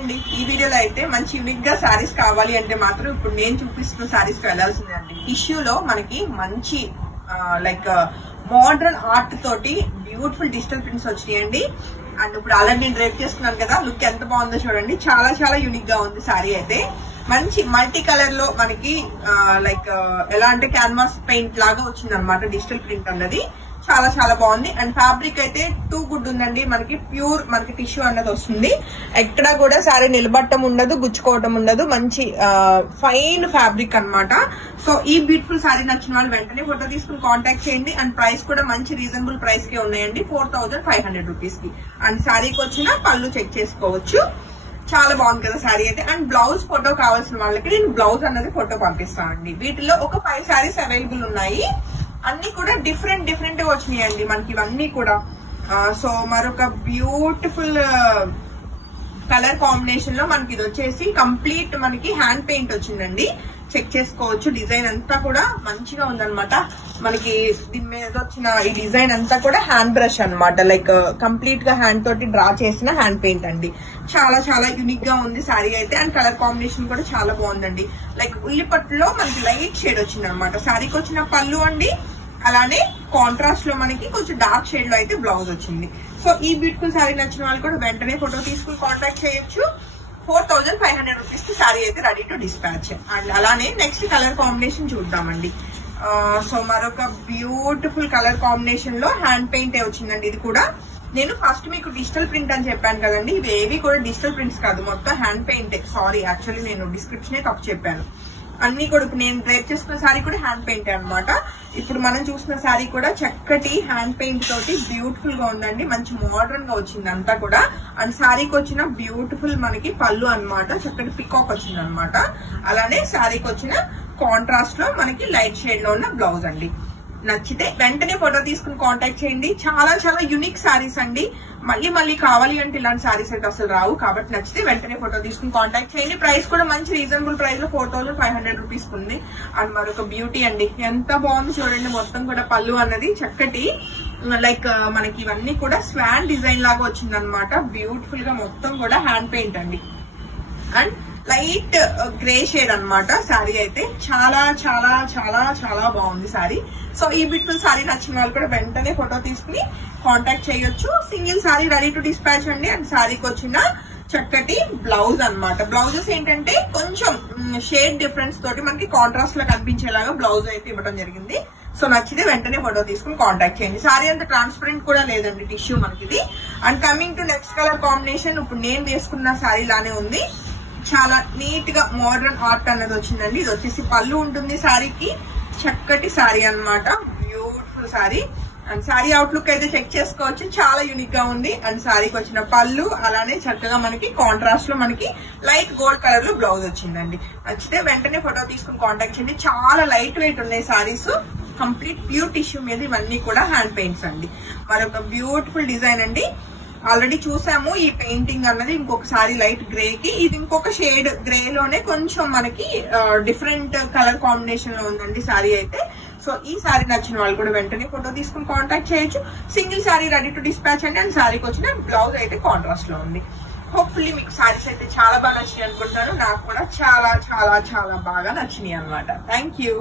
అండి, ఈ వీడియోలో అయితే మంచి యూనిక్ గా సారీస్ కావాలి అంటే మాత్రం ఇప్పుడు నేను చూపిస్తున్న సారీస్ కి వెళ్లాల్సిందే అండి. టిష్యూలో మనకి మంచి లైక్ మోడర్న్ ఆర్ట్ తోటి బ్యూటిఫుల్ డిజిటల్ ప్రింట్స్ వచ్చినాయండి. అండ్ ఇప్పుడు ఆల్రెడీ నేను డ్రైప్ చేసుకున్నాను కదా, లుక్ ఎంత బాగుందో చూడండి. చాలా చాలా యూనిక్ గా ఉంది సారీ అయితే. మంచి మల్టీ కలర్ లో మనకి లైక్ ఎలా అంటే క్యాన్వాస్ పెయింట్ లాగా వచ్చింది అనమాట డిజిటల్ ప్రింట్ అన్నది. చాలా చాలా బాగుంది. అండ్ ఫ్యాబ్రిక్ అయితే టూ గుడ్ ఉందండి. మనకి ప్యూర్ మనకి టిష్యూ అన్నది వస్తుంది. ఎక్కడా కూడా సారీ నిలబట్టం ఉండదు, గుచ్చుకోవటం ఉండదు. మంచి ఫైన్ ఫ్యాబ్రిక్ అన్నమాట. సో ఈ బ్యూటిఫుల్ సారీ నచ్చిన వాళ్ళు వెంటనే ఫోటో తీసుకుని కాంటాక్ట్ చేయండి. అండ్ ప్రైస్ కూడా మంచి రీజనబుల్ ప్రైస్ కే ఉన్నాయండి, 4500 రూపీస్ కి. అండ్ సారీకి వచ్చిన పళ్ళు చెక్ చేసుకోవచ్చు. చాలా బాగుంది కదా సారీ అయితే. అండ్ బ్లౌజ్ ఫోటో కావాల్సిన వాళ్ళకి నేను బ్లౌజ్ అన్నది ఫోటో పంపిస్తానండి. వీటిలో ఒక 5 సారీస్ అవైలబుల్ ఉన్నాయి. అన్ని కూడా డిఫరెంట్ డిఫరెంట్ గా వచ్చినాయండి మనకి ఇవన్నీ కూడా. సో మరొక బ్యూటిఫుల్ కలర్ కాంబినేషన్ లో మనకి ఇది వచ్చేసి కంప్లీట్ మనకి హ్యాండ్ పెయింట్ వచ్చిందండి. చెక్ చేసుకోవచ్చు. డిజైన్ అంతా కూడా మంచిగా ఉందన్నమాట. మనకి దీని మీద వచ్చిన ఈ డిజైన్ అంతా కూడా హ్యాండ్ బ్రష్ అన్నమాట. లైక్ కంప్లీట్ గా హ్యాండ్ తోటి డ్రా చేసిన హ్యాండ్ పెయింట్ అండి. చాలా చాలా యూనిక్ గా ఉంది సారీ అయితే. అండ్ కలర్ కాంబినేషన్ కూడా చాలా బాగుందండి. లైక్ ఉల్లిపట్టులో మనకి లైట్ షేడ్ వచ్చింది అనమాట. సారీకి వచ్చిన పళ్ళు అండి. అలానే కాంట్రాస్ట్ లో మనకి కొంచెం డార్క్ షేడ్ లో అయితే బ్లౌజ్ వచ్చింది. సో ఈ బ్యూటిఫుల్ సారీ నచ్చిన వాళ్ళు కూడా వెంటనే ఫోటో తీసుకుని కాంటాక్ట్ చేయొచ్చు. 4500 రూపీస్ కి సారీ అయితే రెడీ టు డిస్పాచ్. అండ్ అలానే నెక్స్ట్ కలర్ కాంబినేషన్ చూద్దామండి. సో మరొక బ్యూటిఫుల్ కలర్ కాంబినేషన్ లో హ్యాండ్ పెయింట్ వచ్చిందండి. ఇది కూడా నేను ఫస్ట్ మీకు డిజిటల్ ప్రింట్ అని చెప్పాను కదండి. ఇవి ఏవి కూడా డిజిటల్ ప్రింట్స్ కాదు, మొత్తం హ్యాండ్ పెయింట్. సారీ, యాక్చువల్లీ నేను డిస్క్రిప్షన్ తప్పు చెప్పాను. అన్ని కూడా ఇప్పుడు నేను డ్రైప్ చేసుకున్న సారీ కూడా హ్యాండ్ పెయింట్ అనమాట. ఇప్పుడు మనం చూసిన సారీ కూడా చక్కటి హ్యాండ్ పెయింట్ తోటి బ్యూటిఫుల్ గా ఉందండి. మంచి మోడర్న్ గా వచ్చింది అంతా కూడా. అండ్ సారీకి వచ్చిన బ్యూటిఫుల్ మనకి పళ్ళు అన్నమాట. చక్కటి పికాక్ వచ్చింది అనమాట. అలానే సారీకి వచ్చిన కాంట్రాస్ట్ లో మనకి లైట్ షేడ్ లో ఉన్న బ్లౌజ్ అండి. నచ్చితే వెంటనే ఫోటో తీసుకుని కాంటాక్ట్ చేయండి. చాలా చాలా యూనిక్ సారీస్ అండి. మళ్ళీ మళ్ళీ కావాలి అంటే ఇలాంటి సారీస్ అయితే అసలు రావు. కాబట్టి నచ్చితే వెంటనే ఫోటో తీసుకుని కాంటాక్ట్ చేయండి. ప్రైస్ కూడా మంచి రీజనబుల్ ప్రైస్ లో 4500 రూపీస్ ఉంది. అండ్ మరొక బ్యూటీ అండి, ఎంత బాగుంది చూడండి. మొత్తం కూడా పళ్ళు అన్నది చక్కటి లైక్ మనకి ఇవన్నీ కూడా స్వాన్ డిజైన్ లాగా వచ్చింది అనమాట. బ్యూటిఫుల్ గా మొత్తం కూడా హ్యాండ్ పెయింట్ అండి. అండ్ లైట్ గ్రే షేడ్ అన్నమాట సారీ అయితే. చాలా చాలా చాలా చాలా బాగుంది సారీ. సో ఈ బ్యూటిఫుల్ సారీ నచ్చిన వాళ్ళు కూడా వెంటనే ఫోటో తీసుకుని కాంటాక్ట్ చేయొచ్చు. Single sorry ready to dispatch అండి. అండ్ సారీకి వచ్చిన చక్కటి బ్లౌజ్ అన్నమాట. బ్లౌజెస్ ఏంటంటే కొంచెం షేడ్ డిఫరెన్స్ తోటి మనకి కాంట్రాస్ట్ లో కనిపించేలాగా బ్లౌజ్ అయితే ఇవ్వడం జరిగింది. సో నచ్చితే వెంటనే ఫోటో తీసుకుని కాంటాక్ట్ చేయండి. సారీ అంత ట్రాన్స్పరెంట్ కూడా లేదండి టిష్యూ మనకి. And coming to next colour combination, ఇప్పుడు నేను వేసుకున్న సారీ లానే ఉంది. చాలా నీట్ గా మోడర్న్ ఆర్ట్ అన్నది వచ్చిందండి. ఇది వచ్చేసి పళ్ళు ఉంటుంది సారీకి. చక్కటి సారీ అన్నమాట. Beautiful sorry. And sorry outlook అయితే చెక్ చేసుకోవచ్చు. చాలా యూనిక్ గా ఉంది. అండ్ సారీకి వచ్చిన పళ్ళు అలానే చక్కగా మనకి కాంట్రాస్ట్ లో మనకి లైట్ గోల్డ్ కలర్ లో బ్లౌజ్ వచ్చిందండి. నచ్చితే వెంటనే ఫోటో తీసుకుని కాంటాక్ట్ చేయండి. చాలా లైట్ వెయిట్ ఉన్నాయి సారీస్. కంప్లీట్ ప్యూర్ టిష్యూ మీద ఇవన్నీ కూడా హ్యాండ్ పెయింట్స్ అండి. మరొక బ్యూటిఫుల్ డిజైన్ అండి. ఆల్రెడీ చూసాము ఈ పెయింటింగ్ అన్నది. ఇంకొకసారి లైట్ గ్రే కి, ఇది ఇంకొక షేడ్ గ్రే లోనే కొంచెం మనకి డిఫరెంట్ కలర్ కాంబినేషన్ లో ఉందండి సారీ అయితే. సో ఈ సారీ నచ్చిన వాళ్ళు కూడా వెంటనే ఫోటో తీసుకుని కాంటాక్ట్ చేయొచ్చు. Single sorry ready to dispatch అండి. అండ్ సారీకి వచ్చిన బ్లౌజ్ అయితే కాంట్రాస్ట్ లో ఉంది. హోప్ఫుల్లీ మీకు సారీస్ అయితే చాలా బాగా నచ్చినాయి అనుకుంటాను. నాకు కూడా చాలా చాలా చాలా బాగా నచ్చినాయి అనమాట. Thank you.